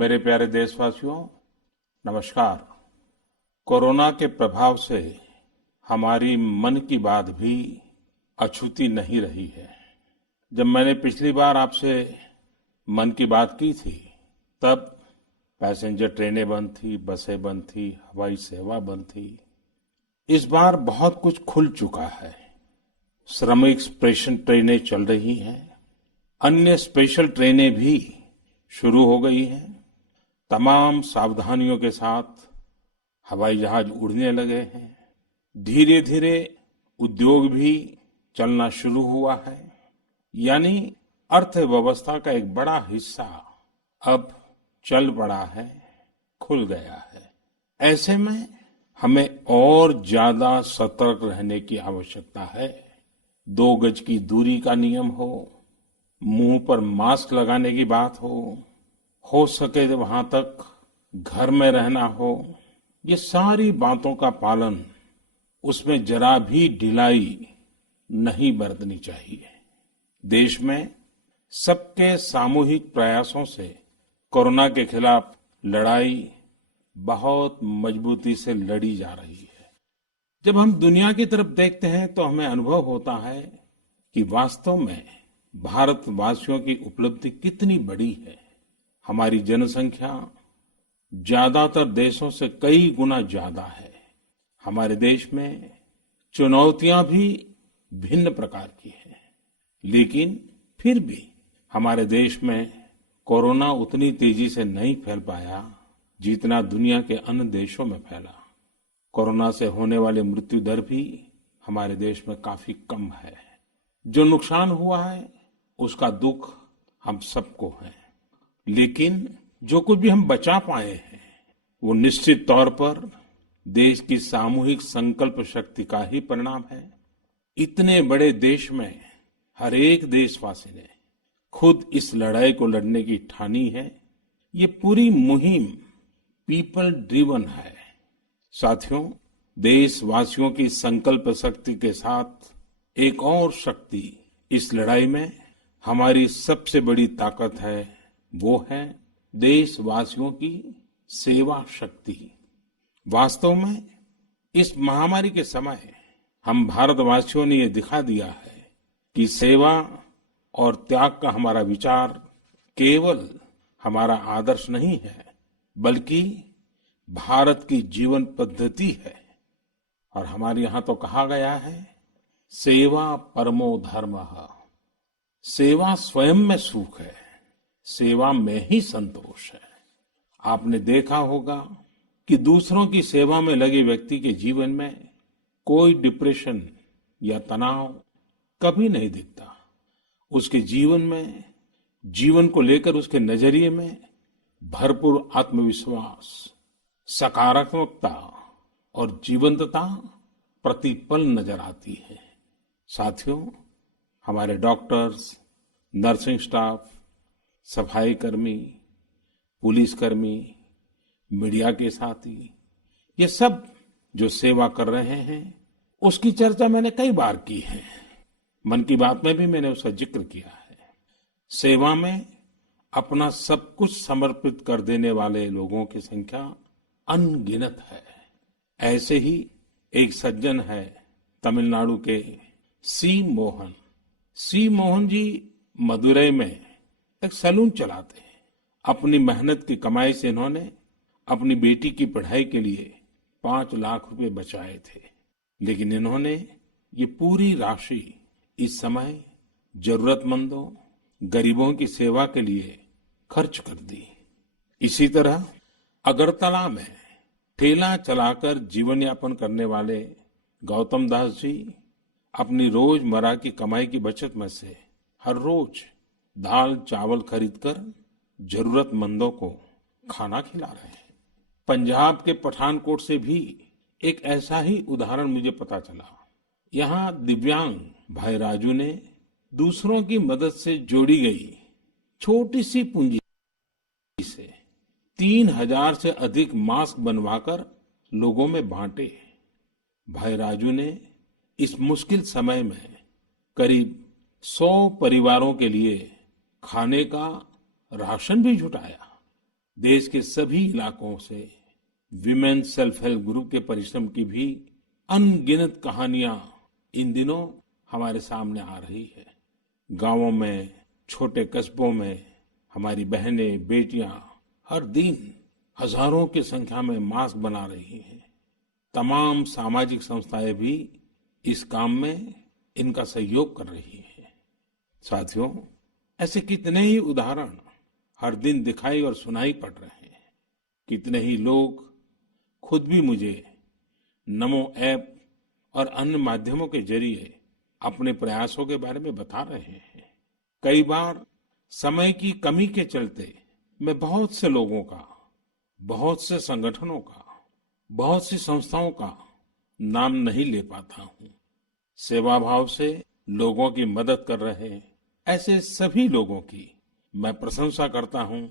मेरे प्यारे देशवासियों, नमस्कार। कोरोना के प्रभाव से हमारी मन की बात भी अछूती नहीं रही है। जब मैंने पिछली बार आपसे मन की बात की थी, तब पैसेंजर ट्रेनें बंद थी, बसें बंद थी, हवाई सेवा बंद थी। इस बार बहुत कुछ खुल चुका है। श्रमिक स्पेशल ट्रेनें चल रही हैं, अन्य स्पेशल ट्रेनें भी शुरू हो गई हैं। तमाम सावधानियों के साथ हवाई जहाज उड़ने लगे हैं। धीरे धीरे उद्योग भी चलना शुरू हुआ है। यानी अर्थव्यवस्था का एक बड़ा हिस्सा अब चल पड़ा है, खुल गया है। ऐसे में हमें और ज्यादा सतर्क रहने की आवश्यकता है। 2 गज की दूरी का नियम हो, मुंह पर मास्क लगाने की बात हो सके तो वहां तक घर में रहना हो। ये सारी बातों का पालन, उसमें जरा भी ढिलाई नहीं बरतनी चाहिए। देश में सबके सामूहिक प्रयासों से कोरोना के खिलाफ लड़ाई बहुत मजबूती से लड़ी जा रही है। जब हम दुनिया की तरफ देखते हैं तो हमें अनुभव होता है कि वास्तव में भारतवासियों की उपलब्धि कितनी बड़ी है। हमारी जनसंख्या ज्यादातर देशों से कई गुना ज्यादा है। हमारे देश में चुनौतियां भी भिन्न प्रकार की हैं, लेकिन फिर भी हमारे देश में कोरोना उतनी तेजी से नहीं फैल पाया जितना दुनिया के अन्य देशों में फैला। कोरोना से होने वाली मृत्यु दर भी हमारे देश में काफी कम है। जो नुकसान हुआ है उसका दुख हम सबको है, लेकिन जो कुछ भी हम बचा पाए हैं वो निश्चित तौर पर देश की सामूहिक संकल्प शक्ति का ही परिणाम है। इतने बड़े देश में हर एक देशवासी ने खुद इस लड़ाई को लड़ने की ठानी है। ये पूरी मुहिम पीपल ड्रिवन है। साथियों, देशवासियों की संकल्प शक्ति के साथ एक और शक्ति इस लड़ाई में हमारी सबसे बड़ी ताकत है, वो है देशवासियों की सेवा शक्ति। वास्तव में इस महामारी के समय हम भारतवासियों ने ये दिखा दिया है कि सेवा और त्याग का हमारा विचार केवल हमारा आदर्श नहीं है, बल्कि भारत की जीवन पद्धति है। और हमारे यहाँ तो कहा गया है, सेवा परमो धर्मः। सेवा स्वयं में सुख है, सेवा में ही संतोष है। आपने देखा होगा कि दूसरों की सेवा में लगे व्यक्ति के जीवन में कोई डिप्रेशन या तनाव कभी नहीं दिखता। उसके जीवन में, जीवन को लेकर उसके नजरिए में भरपूर आत्मविश्वास, सकारात्मकता और जीवंतता प्रतिपल नजर आती है। साथियों, हमारे डॉक्टर्स, नर्सिंग स्टाफ, सफाई कर्मी, पुलिसकर्मी, मीडिया के साथी, ये सब जो सेवा कर रहे हैं, उसकी चर्चा मैंने कई बार की है। मन की बात में भी मैंने उसका जिक्र किया है। सेवा में अपना सब कुछ समर्पित कर देने वाले लोगों की संख्या अनगिनत है। ऐसे ही एक सज्जन है तमिलनाडु के सी मोहन। सी मोहन जी मदुरई में एक सैलून चलाते हैं। अपनी मेहनत की कमाई से इन्होंने अपनी बेटी की पढ़ाई के लिए 5 लाख रुपए बचाए थे, लेकिन इन्होंने ये पूरी राशि इस समय जरूरतमंदों, गरीबों की सेवा के लिए खर्च कर दी। इसी तरह अगरतला में ठेला चलाकर जीवन यापन करने वाले गौतम दास जी अपनी रोजमर्रा की कमाई की बचत में से हर रोज दाल चावल खरीदकर जरूरतमंदों को खाना खिला रहे हैं। पंजाब के पठानकोट से भी एक ऐसा ही उदाहरण मुझे पता चला। यहाँ दिव्यांग भाई राजू ने दूसरों की मदद से जोड़ी गई छोटी सी पूंजी से 3000 से अधिक मास्क बनवाकर लोगों में बांटे। भाई राजू ने इस मुश्किल समय में करीब 100 परिवारों के लिए खाने का राशन भी जुटाया। देश के सभी इलाकों से विमेन सेल्फ हेल्प ग्रुप के परिश्रम की भी अनगिनत कहानियां इन दिनों हमारे सामने आ रही है। गांवों में, छोटे कस्बों में हमारी बहनें, बेटियां हर दिन हजारों की संख्या में मास्क बना रही हैं। तमाम सामाजिक संस्थाएं भी इस काम में इनका सहयोग कर रही हैं। साथियों, ऐसे कितने ही उदाहरण हर दिन दिखाई और सुनाई पड़ रहे हैं। कितने ही लोग खुद भी मुझे नमो ऐप और अन्य माध्यमों के जरिए अपने प्रयासों के बारे में बता रहे हैं। कई बार समय की कमी के चलते मैं बहुत से लोगों का, बहुत से संगठनों का, बहुत सी संस्थाओं का नाम नहीं ले पाता हूं। सेवा भाव से लोगों की मदद कर रहे ऐसे सभी लोगों की मैं प्रशंसा करता हूं,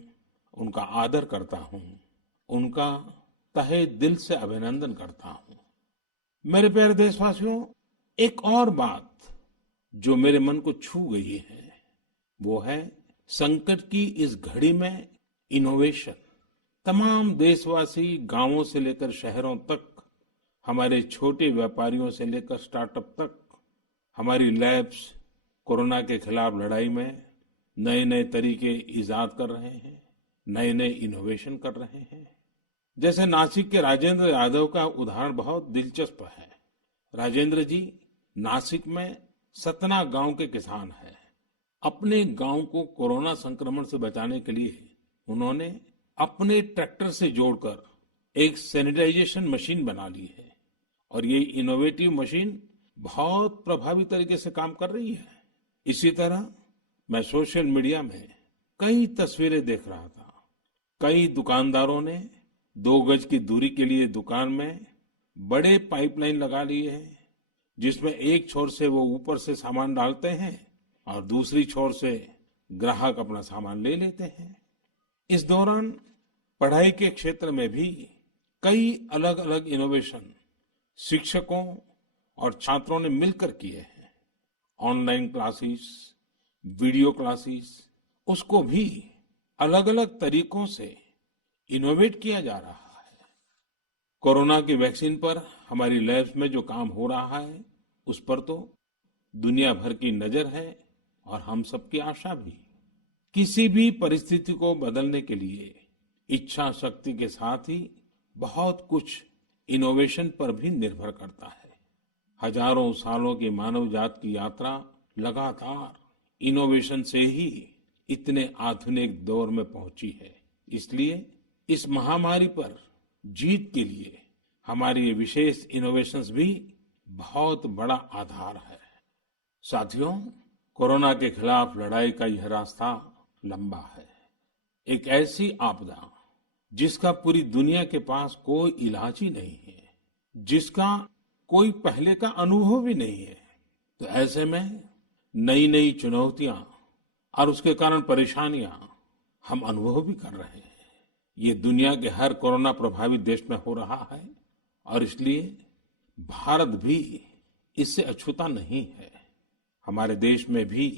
उनका आदर करता हूं, उनका तहे दिल से अभिनंदन करता हूं। मेरे प्यारे देशवासियों, एक और बात जो मेरे मन को छू गई है वो है संकट की इस घड़ी में इनोवेशन। तमाम देशवासी गांवों से लेकर शहरों तक, हमारे छोटे व्यापारियों से लेकर स्टार्टअप तक, हमारी लैब्स कोरोना के खिलाफ लड़ाई में नए नए तरीके इजाद कर रहे हैं, नए नए इनोवेशन कर रहे हैं। जैसे नासिक के राजेंद्र यादव का उदाहरण बहुत दिलचस्प है। राजेंद्र जी नासिक में सतना गांव के किसान हैं। अपने गांव को कोरोना संक्रमण से बचाने के लिए उन्होंने अपने ट्रैक्टर से जोड़कर एक सैनिटाइजेशन मशीन बना ली है और ये इनोवेटिव मशीन बहुत प्रभावी तरीके से काम कर रही है। इसी तरह मैं सोशल मीडिया में कई तस्वीरें देख रहा था। कई दुकानदारों ने 2 गज की दूरी के लिए दुकान में बड़े पाइपलाइन लगा लिए हैं, जिसमें एक छोर से वो ऊपर से सामान डालते हैं और दूसरी छोर से ग्राहक अपना सामान ले लेते हैं। इस दौरान पढ़ाई के क्षेत्र में भी कई अलग अलग इनोवेशन शिक्षकों और छात्रों ने मिलकर किए हैं। ऑनलाइन क्लासेस, वीडियो क्लासेस, उसको भी अलग अलग तरीकों से इनोवेट किया जा रहा है। कोरोना की वैक्सीन पर हमारी लैब्स में जो काम हो रहा है उस पर तो दुनिया भर की नजर है और हम सबकी आशा भी। किसी भी परिस्थिति को बदलने के लिए इच्छा शक्ति के साथ ही बहुत कुछ इनोवेशन पर भी निर्भर करता है। हजारों सालों की मानव जात की यात्रा लगातार इनोवेशन से ही इतने आधुनिक दौर में पहुंची है। इसलिए इस महामारी पर जीत के लिए हमारी ये विशेष इनोवेशंस भी बहुत बड़ा आधार है। साथियों, कोरोना के खिलाफ लड़ाई का यह रास्ता लंबा है। एक ऐसी आपदा जिसका पूरी दुनिया के पास कोई इलाज ही नहीं है, जिसका कोई पहले का अनुभव भी नहीं है, तो ऐसे में नई नई चुनौतियां और उसके कारण परेशानियां हम अनुभव भी कर रहे हैं। ये दुनिया के हर कोरोना प्रभावित देश में हो रहा है और इसलिए भारत भी इससे अछूता नहीं है। हमारे देश में भी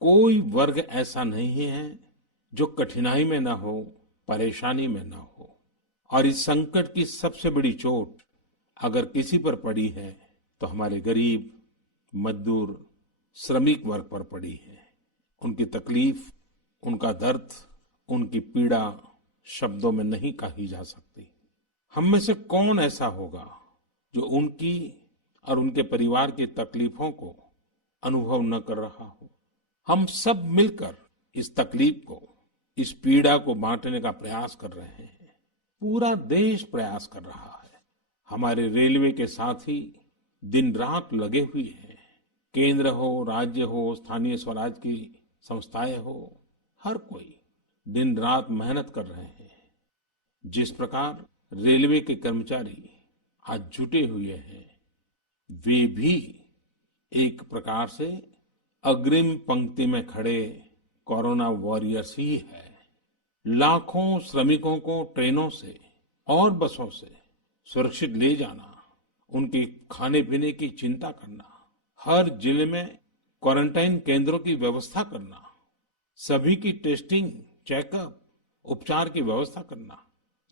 कोई वर्ग ऐसा नहीं है जो कठिनाई में ना हो, परेशानी में ना हो। और इस संकट की सबसे बड़ी चोट अगर किसी पर पड़ी है तो हमारे गरीब, मजदूर, श्रमिक वर्ग पर पड़ी है। उनकी तकलीफ, उनका दर्द, उनकी पीड़ा शब्दों में नहीं कही जा सकती। हम में से कौन ऐसा होगा जो उनकी और उनके परिवार की तकलीफों को अनुभव न कर रहा हो। हम सब मिलकर इस तकलीफ को, इस पीड़ा को बांटने का प्रयास कर रहे हैं। पूरा देश प्रयास कर रहा है। हमारे रेलवे के साथी दिन रात लगे हुए हैं। केंद्र हो, राज्य हो, स्थानीय स्वराज की संस्थाएं हो, हर कोई दिन रात मेहनत कर रहे हैं। जिस प्रकार रेलवे के कर्मचारी आज जुटे हुए हैं, वे भी एक प्रकार से अग्रिम पंक्ति में खड़े कोरोना वॉरियर्स ही है। लाखों श्रमिकों को ट्रेनों से और बसों से सुरक्षित ले जाना, उनके खाने पीने की चिंता करना, हर जिले में क्वारंटाइन केंद्रों की व्यवस्था करना, सभी की टेस्टिंग, चेकअप उपचार की व्यवस्था करना,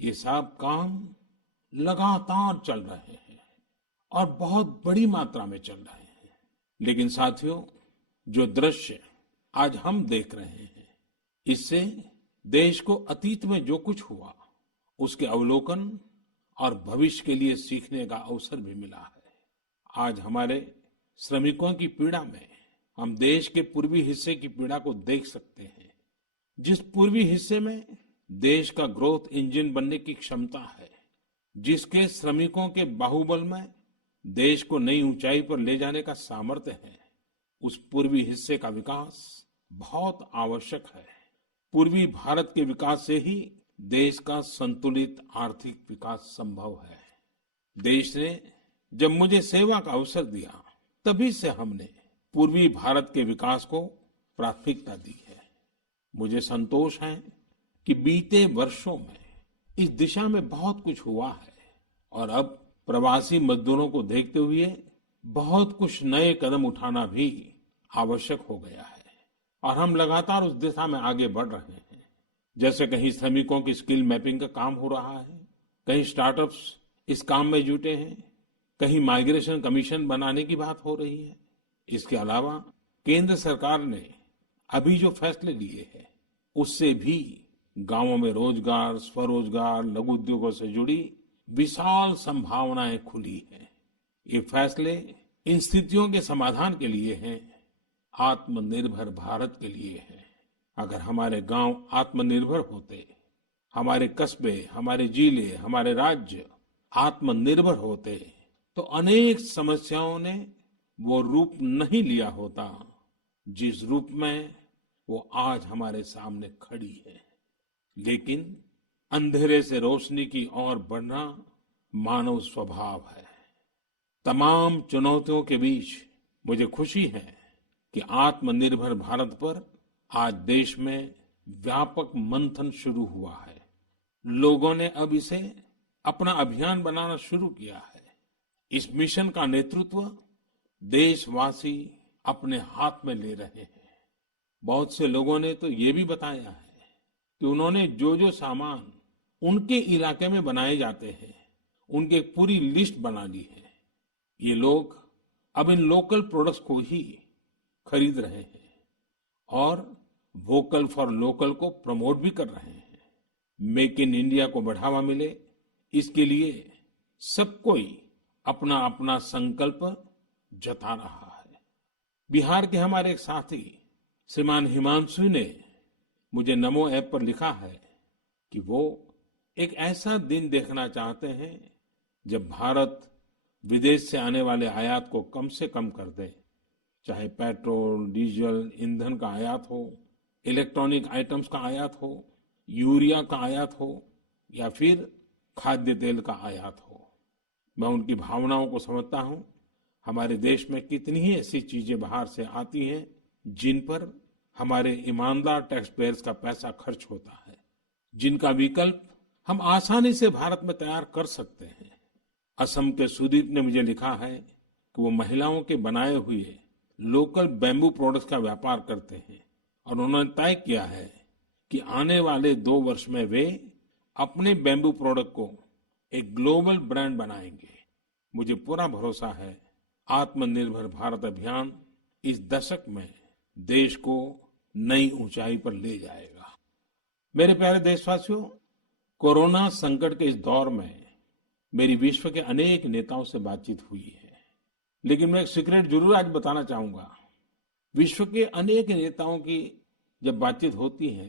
ये सब काम लगातार चल रहे हैं और बहुत बड़ी मात्रा में चल रहे हैं। लेकिन साथियों, जो दृश्य आज हम देख रहे हैं, इससे देश को अतीत में जो कुछ हुआ, उसके अवलोकन और भविष्य के लिए सीखने का अवसर भी मिला है। आज हमारे श्रमिकों की पीड़ा में हम देश के पूर्वी हिस्से की पीड़ा को देख सकते हैं। जिस पूर्वी हिस्से में देश का ग्रोथ इंजन बनने की क्षमता है, जिसके श्रमिकों के बाहुबल में देश को नई ऊंचाई पर ले जाने का सामर्थ्य है, उस पूर्वी हिस्से का विकास बहुत आवश्यक है। पूर्वी भारत के विकास से ही देश का संतुलित आर्थिक विकास संभव है। देश ने जब मुझे सेवा का अवसर दिया, तभी से हमने पूर्वी भारत के विकास को प्राथमिकता दी है। मुझे संतोष है कि बीते वर्षों में इस दिशा में बहुत कुछ हुआ है और अब प्रवासी मजदूरों को देखते हुए बहुत कुछ नए कदम उठाना भी आवश्यक हो गया है और हम लगातार उस दिशा में आगे बढ़ रहे हैं। जैसे कहीं श्रमिकों की स्किल मैपिंग का काम हो रहा है, कहीं स्टार्टअप्स इस काम में जुटे हैं, कहीं माइग्रेशन कमीशन बनाने की बात हो रही है। इसके अलावा केंद्र सरकार ने अभी जो फैसले लिए हैं, उससे भी गांवों में रोजगार, स्वरोजगार, लघु उद्योगों से जुड़ी विशाल संभावनाएं खुली हैं। ये फैसले इन स्थितियों के समाधान के लिए हैं, आत्मनिर्भर भारत के लिए हैं। अगर हमारे गांव आत्मनिर्भर होते, हमारे कस्बे, हमारे जिले, हमारे राज्य आत्मनिर्भर होते, तो अनेक समस्याओं ने वो रूप नहीं लिया होता जिस रूप में वो आज हमारे सामने खड़ी है। लेकिन अंधेरे से रोशनी की ओर बढ़ना मानव स्वभाव है। तमाम चुनौतियों के बीच मुझे खुशी है कि आत्मनिर्भर भारत पर आज देश में व्यापक मंथन शुरू हुआ है। लोगों ने अब इसे अपना अभियान बनाना शुरू किया है। इस मिशन का नेतृत्व देशवासी अपने हाथ में ले रहे हैं। बहुत से लोगों ने तो ये भी बताया है कि उन्होंने जो जो सामान उनके इलाके में बनाए जाते हैं, उनकी एक पूरी लिस्ट बना ली है। ये लोग अब इन लोकल प्रोडक्ट्स को ही खरीद रहे हैं और वोकल फॉर लोकल को प्रमोट भी कर रहे हैं। मेक इन इंडिया को बढ़ावा मिले, इसके लिए सब कोई अपना अपना संकल्प जता रहा है। बिहार के हमारे एक साथी श्रीमान हिमांशु ने मुझे नमो ऐप पर लिखा है कि वो एक ऐसा दिन देखना चाहते हैं जब भारत विदेश से आने वाले आयात को कम से कम कर दे, चाहे पेट्रोल, डीजल, ईंधन का आयात हो, इलेक्ट्रॉनिक आइटम्स का आयात हो, यूरिया का आयात हो या फिर खाद्य तेल का आयात हो। मैं उनकी भावनाओं को समझता हूं। हमारे देश में कितनी ही ऐसी चीजें बाहर से आती हैं जिन पर हमारे ईमानदार टैक्स पेयर्स का पैसा खर्च होता है, जिनका विकल्प हम आसानी से भारत में तैयार कर सकते हैं। असम के सुदीप ने मुझे लिखा है कि वो महिलाओं के बनाए हुए लोकल बैम्बू प्रोडक्ट्स का व्यापार करते हैं और उन्होंने तय किया है कि आने वाले 2 वर्ष में वे अपने बैम्बू प्रोडक्ट को एक ग्लोबल ब्रांड बनाएंगे। मुझे पूरा भरोसा है आत्मनिर्भर भारत अभियान इस दशक में देश को नई ऊंचाई पर ले जाएगा। मेरे प्यारे देशवासियों, कोरोना संकट के इस दौर में मेरी विश्व के अनेक नेताओं से बातचीत हुई है, लेकिन मैं एक सीक्रेट जरूर आज बताना चाहूंगा। विश्व के अनेक नेताओं की जब बातचीत होती है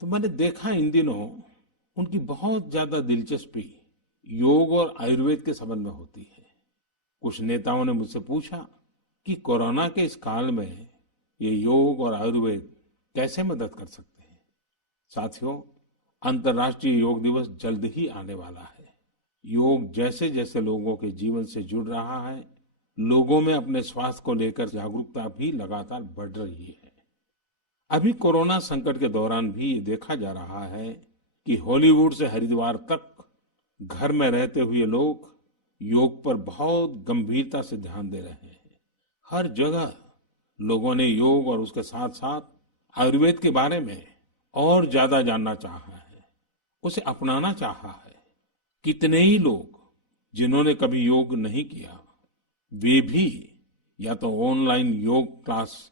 तो मैंने देखा इन दिनों उनकी बहुत ज्यादा दिलचस्पी योग और आयुर्वेद के संबंध में होती है। कुछ नेताओं ने मुझसे पूछा कि कोरोना के इस काल में ये योग और आयुर्वेद कैसे मदद कर सकते हैं। साथियों, अंतर्राष्ट्रीय योग दिवस जल्द ही आने वाला है। योग जैसे जैसे लोगों के जीवन से जुड़ रहा है, लोगों में अपने स्वास्थ्य को लेकर जागरूकता भी लगातार बढ़ रही है। अभी कोरोना संकट के दौरान भी ये देखा जा रहा है कि हॉलीवुड से हरिद्वार तक घर में रहते हुए लोग योग पर बहुत गंभीरता से ध्यान दे रहे हैं। हर जगह लोगों ने योग और उसके साथ साथ आयुर्वेद के बारे में और ज्यादा जानना चाहा है, उसे अपनाना चाहा है। कितने ही लोग जिन्होंने कभी योग नहीं किया, वे भी या तो ऑनलाइन योग क्लास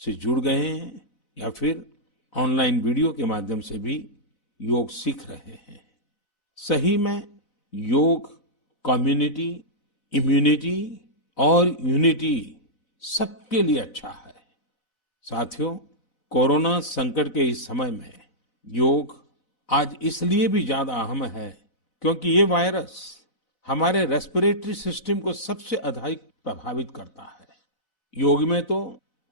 से जुड़ गए हैं या फिर ऑनलाइन वीडियो के माध्यम से भी योग सीख रहे हैं। सही में योग कम्युनिटी, इम्यूनिटी और यूनिटी सबके लिए अच्छा है। साथियों, कोरोना संकट के इस समय में योग आज इसलिए भी ज्यादा अहम है क्योंकि ये वायरस हमारे रेस्पिरेटरी सिस्टम को सबसे अधिक प्रभावित करता है। योग में तो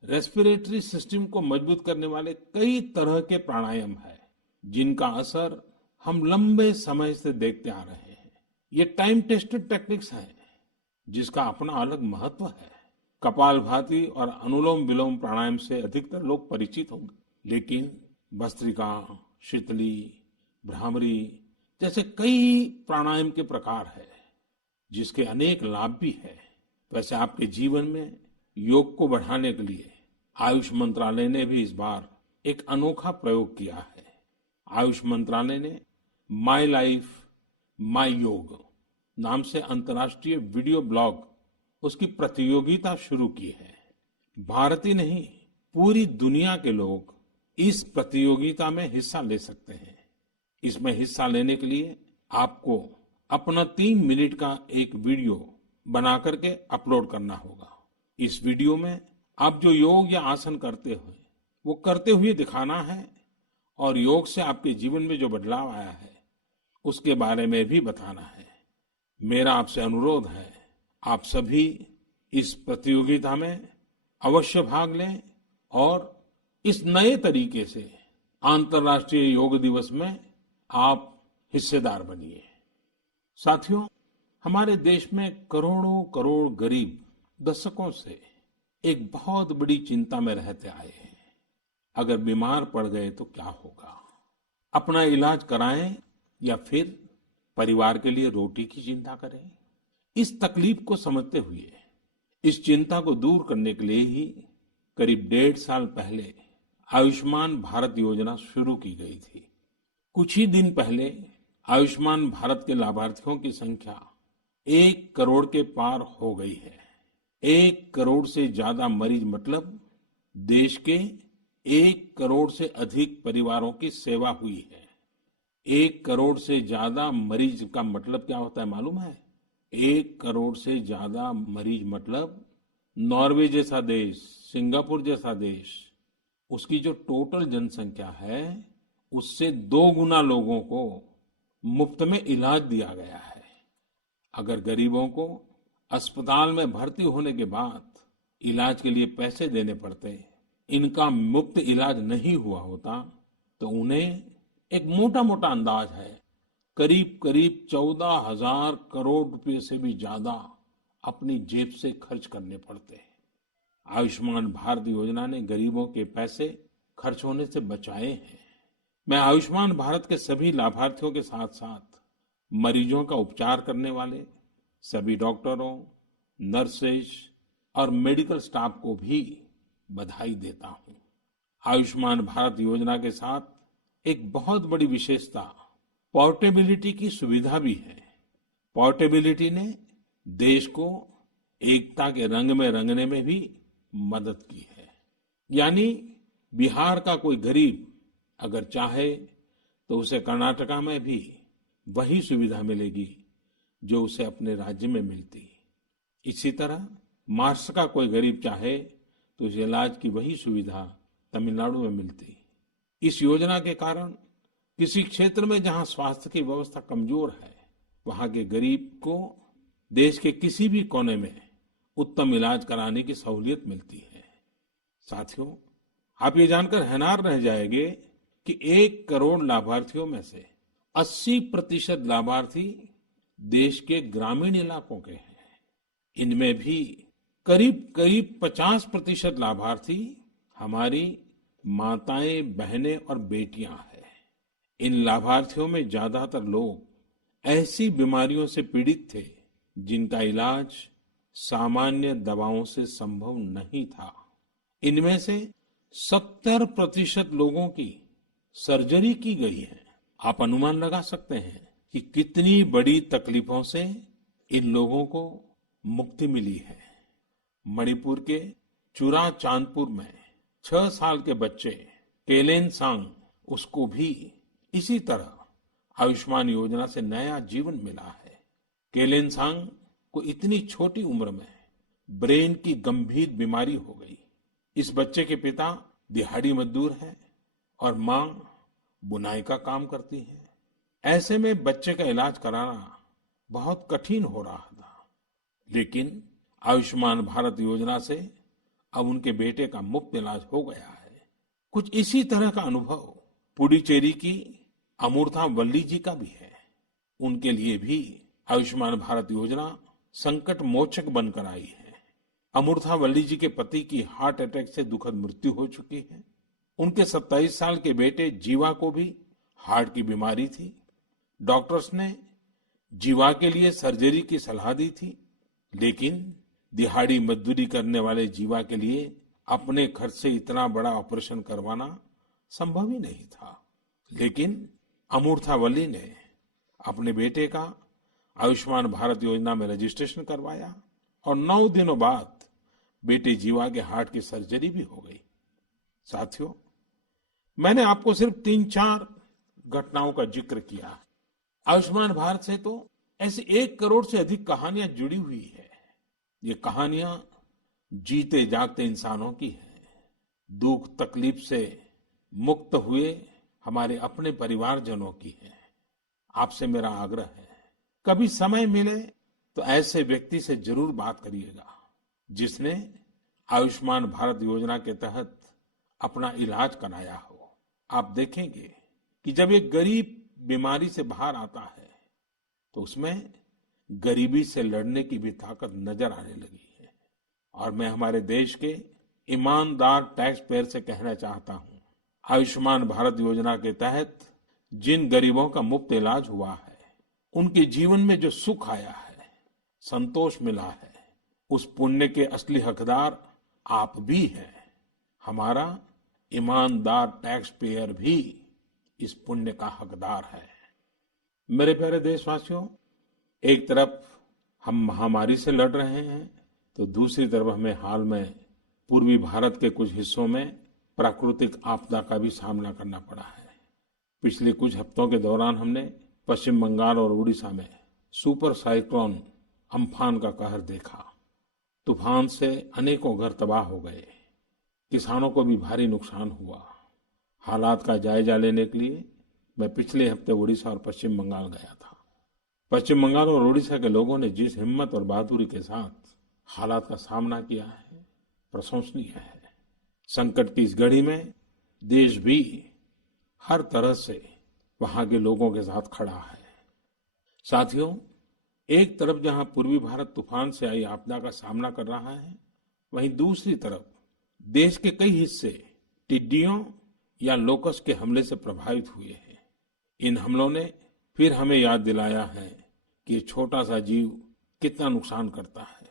रेस्पिरेटरी सिस्टम को मजबूत करने वाले कई तरह के प्राणायाम है, जिनका असर हम लंबे समय से देखते आ रहे हैं। ये टाइम टेस्टेड टेक्निक्स हैं, जिसका अपना अलग महत्व है। कपालभाति और अनुलोम विलोम प्राणायाम से अधिकतर लोग परिचित होंगे, लेकिन भस्त्रिका, शीतली, भ्रामरी जैसे कई प्राणायाम के प्रकार है, जिसके अनेक लाभ भी है। वैसे आपके जीवन में योग को बढ़ाने के लिए आयुष मंत्रालय ने भी इस बार एक अनोखा प्रयोग किया है। आयुष मंत्रालय ने माय लाइफ माय योग नाम से अंतर्राष्ट्रीय वीडियो ब्लॉग उसकी प्रतियोगिता शुरू की है। भारत ही नहीं, पूरी दुनिया के लोग इस प्रतियोगिता में हिस्सा ले सकते हैं। इसमें हिस्सा लेने के लिए आपको अपना 3 मिनट का एक वीडियो बना करके अपलोड करना होगा। इस वीडियो में आप जो योग या आसन करते हो वो करते हुए दिखाना है और योग से आपके जीवन में जो बदलाव आया है उसके बारे में भी बताना है। मेरा आपसे अनुरोध है, आप सभी इस प्रतियोगिता में अवश्य भाग लें और इस नए तरीके से अंतर्राष्ट्रीय योग दिवस में आप हिस्सेदार बनिए। साथियों, हमारे देश में करोड़ों करोड़ गरीब दशकों से एक बहुत बड़ी चिंता में रहते आए हैं। अगर बीमार पड़ गए तो क्या होगा? अपना इलाज कराएं या फिर परिवार के लिए रोटी की चिंता करें? इस तकलीफ को समझते हुए इस चिंता को दूर करने के लिए ही करीब 1.5 साल पहले आयुष्मान भारत योजना शुरू की गई थी। कुछ ही दिन पहले आयुष्मान भारत के लाभार्थियों की संख्या 1 करोड़ के पार हो गई है। 1 करोड़ से ज्यादा मरीज मतलब देश के 1 करोड़ से अधिक परिवारों की सेवा हुई है। 1 करोड़ से ज्यादा मरीज का मतलब क्या होता है मालूम है? 1 करोड़ से ज्यादा मरीज मतलब नॉर्वे जैसा देश, सिंगापुर जैसा देश, उसकी जो टोटल जनसंख्या है उससे 2 गुना लोगों को मुफ्त में इलाज दिया गया है। अगर गरीबों को अस्पताल में भर्ती होने के बाद इलाज के लिए पैसे देने पड़ते, इनका मुफ्त इलाज नहीं हुआ होता, तो उन्हें एक मोटा मोटा अंदाज है करीब करीब 14,000 करोड़ रुपए से भी ज्यादा अपनी जेब से खर्च करने पड़ते हैं। आयुष्मान भारत योजना ने गरीबों के पैसे खर्च होने से बचाए हैं। मैं आयुष्मान भारत के सभी लाभार्थियों के साथ साथ मरीजों का उपचार करने वाले सभी डॉक्टरों, नर्सेज और मेडिकल स्टाफ को भी बधाई देता हूं। आयुष्मान भारत योजना के साथ एक बहुत बड़ी विशेषता पोर्टेबिलिटी की सुविधा भी है। पोर्टेबिलिटी ने देश को एकता के रंग में रंगने में भी मदद की है। यानी बिहार का कोई गरीब अगर चाहे तो उसे कर्नाटका में भी वही सुविधा मिलेगी जो उसे अपने राज्य में मिलती। इसी तरह महाराष्ट्र का कोई गरीब चाहे तो उसे इलाज की वही सुविधा तमिलनाडु में मिलती। इस योजना के कारण किसी क्षेत्र में जहां स्वास्थ्य की व्यवस्था कमजोर है, वहां के गरीब को देश के किसी भी कोने में उत्तम इलाज कराने की सहूलियत मिलती है। साथियों, आप ये जानकर हैरान रह जाएंगे कि 1 करोड़ लाभार्थियों में से 80% लाभार्थी देश के ग्रामीण इलाकों के हैं। इनमें भी करीब करीब 50% लाभार्थी हमारी माताएं, बहनें और बेटियां हैं। इन लाभार्थियों में ज्यादातर लोग ऐसी बीमारियों से पीड़ित थे जिनका इलाज सामान्य दवाओं से संभव नहीं था। इनमें से 70% लोगों की सर्जरी की गई है। आप अनुमान लगा सकते हैं कि कितनी बड़ी तकलीफों से इन लोगों को मुक्ति मिली है। मणिपुर के चुरा चांदपुर में 6 साल के बच्चे केलेनसांग, उसको भी इसी तरह आयुष्मान योजना से नया जीवन मिला है। केलेनसांग को इतनी छोटी उम्र में ब्रेन की गंभीर बीमारी हो गई। इस बच्चे के पिता दिहाड़ी मजदूर हैं और मां बुनाई का काम करती है। ऐसे में बच्चे का इलाज कराना बहुत कठिन हो रहा था, लेकिन आयुष्मान भारत योजना से अब उनके बेटे का मुफ्त इलाज हो गया है। कुछ इसी तरह का अनुभव पुडुचेरी की अमूर्था वल्ली जी का भी है। उनके लिए भी आयुष्मान भारत योजना संकट मोचक बनकर आई है। अमूर्था वल्ली जी के पति की हार्ट अटैक से दुखद मृत्यु हो चुकी है। उनके 27 साल के बेटे जीवा को भी हार्ट की बीमारी थी। डॉक्टर्स ने जीवा के लिए सर्जरी की सलाह दी थी, लेकिन दिहाड़ी मजदूरी करने वाले जीवा के लिए अपने खर्च से इतना बड़ा ऑपरेशन करवाना संभव ही नहीं था। लेकिन अमूर्था वल्ली ने अपने बेटे का आयुष्मान भारत योजना में रजिस्ट्रेशन करवाया और 9 दिनों बाद बेटे जीवा के हार्ट की सर्जरी भी हो गई। साथियों, मैंने आपको सिर्फ 3-4 घटनाओं का जिक्र किया। आयुष्मान भारत से तो ऐसी 1 करोड़ से अधिक कहानियां जुड़ी हुई है। ये कहानियां जीते जागते इंसानों की हैं। दुख तकलीफ से मुक्त हुए हमारे अपने परिवारजनों की है। आपसे मेरा आग्रह है, कभी समय मिले तो ऐसे व्यक्ति से जरूर बात करिएगा जिसने आयुष्मान भारत योजना के तहत अपना इलाज कराया हो। आप देखेंगे कि जब एक गरीब बीमारी से बाहर आता है तो उसमें गरीबी से लड़ने की भी ताकत नजर आने लगी है। और मैं हमारे देश के ईमानदार टैक्स पेयर से कहना चाहता हूं, आयुष्मान भारत योजना के तहत जिन गरीबों का मुफ्त इलाज हुआ है, उनके जीवन में जो सुख आया है, संतोष मिला है, उस पुण्य के असली हकदार आप भी हैं। हमारा ईमानदार टैक्स पेयर भी इस पुण्य का हकदार है। मेरे प्यारे देशवासियों, एक तरफ हम महामारी से लड़ रहे हैं तो दूसरी तरफ हमें हाल में पूर्वी भारत के कुछ हिस्सों में प्राकृतिक आपदा का भी सामना करना पड़ा है। पिछले कुछ हफ्तों के दौरान हमने पश्चिम बंगाल और उड़ीसा में सुपर साइक्लोन अम्फान का कहर देखा। तूफान से अनेकों घर तबाह हो गए, किसानों को भी भारी नुकसान हुआ। हालात का जायजा लेने के लिए मैं पिछले हफ्ते उड़ीसा और पश्चिम बंगाल गया था। पश्चिम बंगाल और उड़ीसा के लोगों ने जिस हिम्मत और बहादुरी के साथ हालात का सामना किया है, प्रशंसनीय है। संकट की इस घड़ी में देश भी हर तरह से वहां के लोगों के साथ खड़ा है। साथियों, एक तरफ जहां पूर्वी भारत तूफान से आई आपदा का सामना कर रहा है, वहीं दूसरी तरफ देश के कई हिस्से टिड्डियों या लोकस्ट के हमले से प्रभावित हुए हैं। इन हमलों ने फिर हमें याद दिलाया है कि ये छोटा सा जीव कितना नुकसान करता है।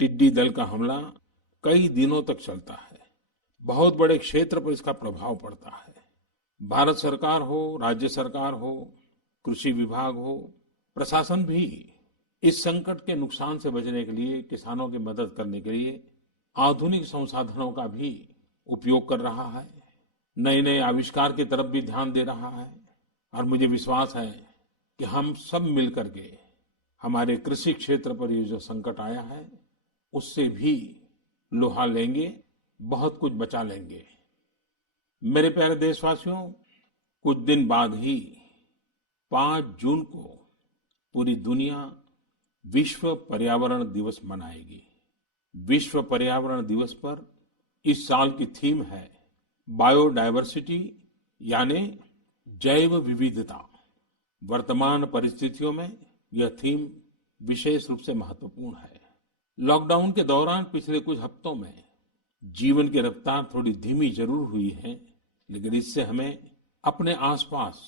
टिड्डी दल का हमला कई दिनों तक चलता है। बहुत बड़े क्षेत्र पर इसका प्रभाव पड़ता है। भारत सरकार हो, राज्य सरकार हो, कृषि विभाग हो, प्रशासन भी इस संकट के नुकसान से बचने के लिए, किसानों की मदद करने के लिए आधुनिक संसाधनों का भी उपयोग कर रहा है। नए नए आविष्कार की तरफ भी ध्यान दे रहा है। और मुझे विश्वास है कि हम सब मिलकर के हमारे कृषि क्षेत्र पर ये जो संकट आया है, उससे भी लोहा लेंगे, बहुत कुछ बचा लेंगे। मेरे प्यारे देशवासियों, कुछ दिन बाद ही 5 जून को पूरी दुनिया विश्व पर्यावरण दिवस मनाएगी। विश्व पर्यावरण दिवस पर इस साल की थीम है बायोडायवर्सिटी, यानी जैव विविधता। वर्तमान परिस्थितियों में यह थीम विशेष रूप से महत्वपूर्ण है। लॉकडाउन के दौरान पिछले कुछ हफ्तों में जीवन की रफ्तार थोड़ी धीमी जरूर हुई है, लेकिन इससे हमें अपने आसपास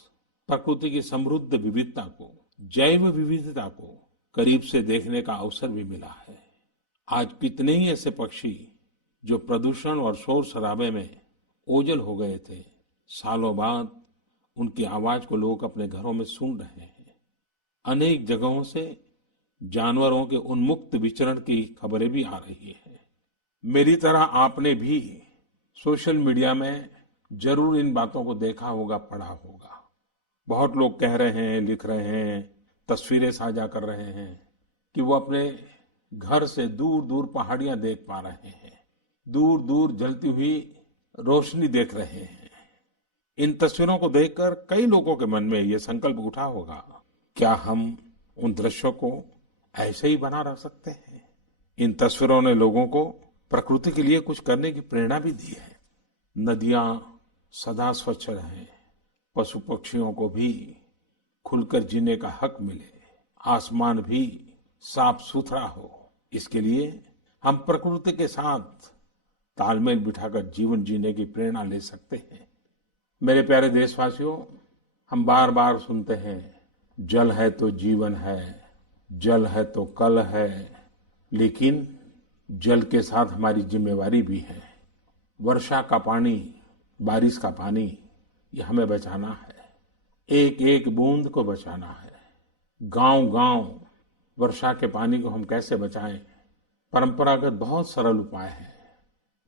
प्रकृति की समृद्ध विविधता को, जैव विविधता को करीब से देखने का अवसर भी मिला है। आज कितने ही ऐसे पक्षी जो प्रदूषण और शोर शराबे में ओझल हो गए थे, सालों बाद उनकी आवाज को लोग अपने घरों में सुन रहे हैं। अनेक जगहों से जानवरों के उन्मुक्त विचरण की खबरें भी आ रही हैं। मेरी तरह आपने भी सोशल मीडिया में जरूर इन बातों को देखा होगा, पढ़ा होगा। बहुत लोग कह रहे हैं, लिख रहे हैं, तस्वीरें साझा कर रहे हैं कि वो अपने घर से दूर दूर पहाड़ियां देख पा रहे हैं, दूर दूर जलती हुई रोशनी देख रहे हैं। इन तस्वीरों को देखकर कई लोगों के मन में ये संकल्प उठा होगा, क्या हम उन दृश्यों को ऐसे ही बना रख सकते हैं? इन तस्वीरों ने लोगों को प्रकृति के लिए कुछ करने की प्रेरणा भी दी है। नदियां सदा स्वच्छ रहें, पशु पक्षियों को भी खुलकर जीने का हक मिले, आसमान भी साफ सुथरा हो, इसके लिए हम प्रकृति के साथ तालमेल बिठाकर जीवन जीने की प्रेरणा ले सकते हैं। मेरे प्यारे देशवासियों, हम बार बार सुनते हैं, जल है तो जीवन है, जल है तो कल है, लेकिन जल के साथ हमारी जिम्मेवारी भी है। वर्षा का पानी, बारिश का पानी, ये हमें बचाना है। एक एक बूंद को बचाना है। गांव-गांव वर्षा के पानी को हम कैसे बचाएं? परंपरागत बहुत सरल उपाय हैं।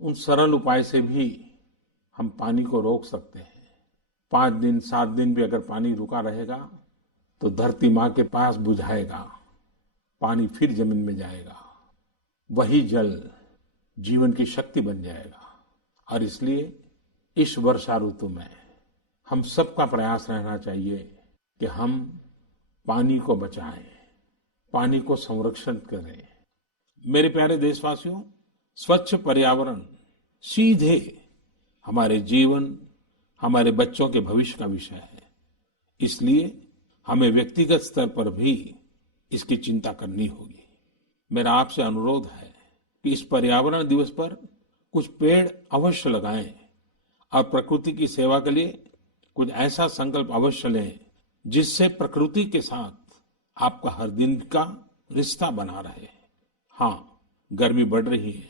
उन सरल उपाय से भी हम पानी को रोक सकते हैं। 5 दिन 7 दिन भी अगर पानी रुका रहेगा तो धरती माँ के पास बुझाएगा, पानी फिर जमीन में जाएगा, वही जल जीवन की शक्ति बन जाएगा। और इसलिए इस वर्षा ऋतु में हम सबका प्रयास रहना चाहिए कि हम पानी को बचाएं, पानी को संरक्षण करें। मेरे प्यारे देशवासियों, स्वच्छ पर्यावरण सीधे हमारे जीवन, हमारे बच्चों के भविष्य का विषय है। इसलिए हमें व्यक्तिगत स्तर पर भी इसकी चिंता करनी होगी। मेरा आपसे अनुरोध है कि इस पर्यावरण दिवस पर कुछ पेड़ अवश्य लगाएं और प्रकृति की सेवा के लिए कुछ ऐसा संकल्प अवश्य लें जिससे प्रकृति के साथ आपका हर दिन का रिश्ता बना रहे। हाँ, गर्मी बढ़ रही है,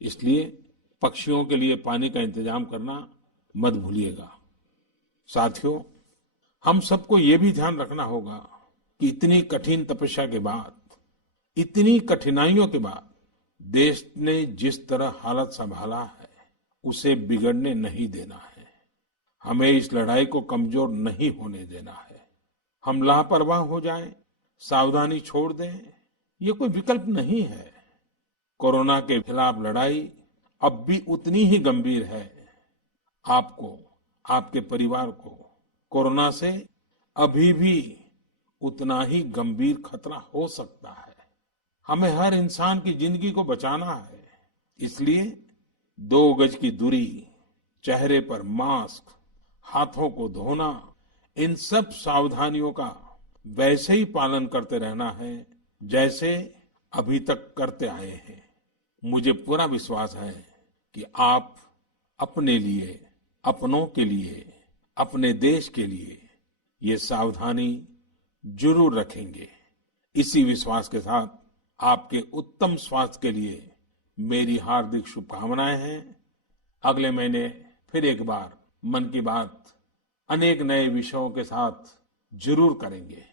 इसलिए पक्षियों के लिए पानी का इंतजाम करना मत भूलिएगा। साथियों, हम सबको ये भी ध्यान रखना होगा कि इतनी कठिन तपस्या के बाद, इतनी कठिनाइयों के बाद देश ने जिस तरह हालत संभाला है, उसे बिगड़ने नहीं देना है। हमें इस लड़ाई को कमजोर नहीं होने देना है। हम लापरवाह हो जाएं, सावधानी छोड़ दें, ये कोई विकल्प नहीं है। कोरोना के खिलाफ लड़ाई अब भी उतनी ही गंभीर है। आपको, आपके परिवार को कोरोना से अभी भी उतना ही गंभीर खतरा हो सकता है। हमें हर इंसान की जिंदगी को बचाना है। इसलिए 2 गज की दूरी, चेहरे पर मास्क, हाथों को धोना, इन सब सावधानियों का वैसे ही पालन करते रहना है जैसे अभी तक करते आए हैं। मुझे पूरा विश्वास है कि आप अपने लिए, अपनों के लिए, अपने देश के लिए ये सावधानी जरूर रखेंगे। इसी विश्वास के साथ आपके उत्तम स्वास्थ्य के लिए मेरी हार्दिक शुभकामनाएं हैं। अगले महीने फिर एक बार मन की बात अनेक नए विषयों के साथ जरूर करेंगे।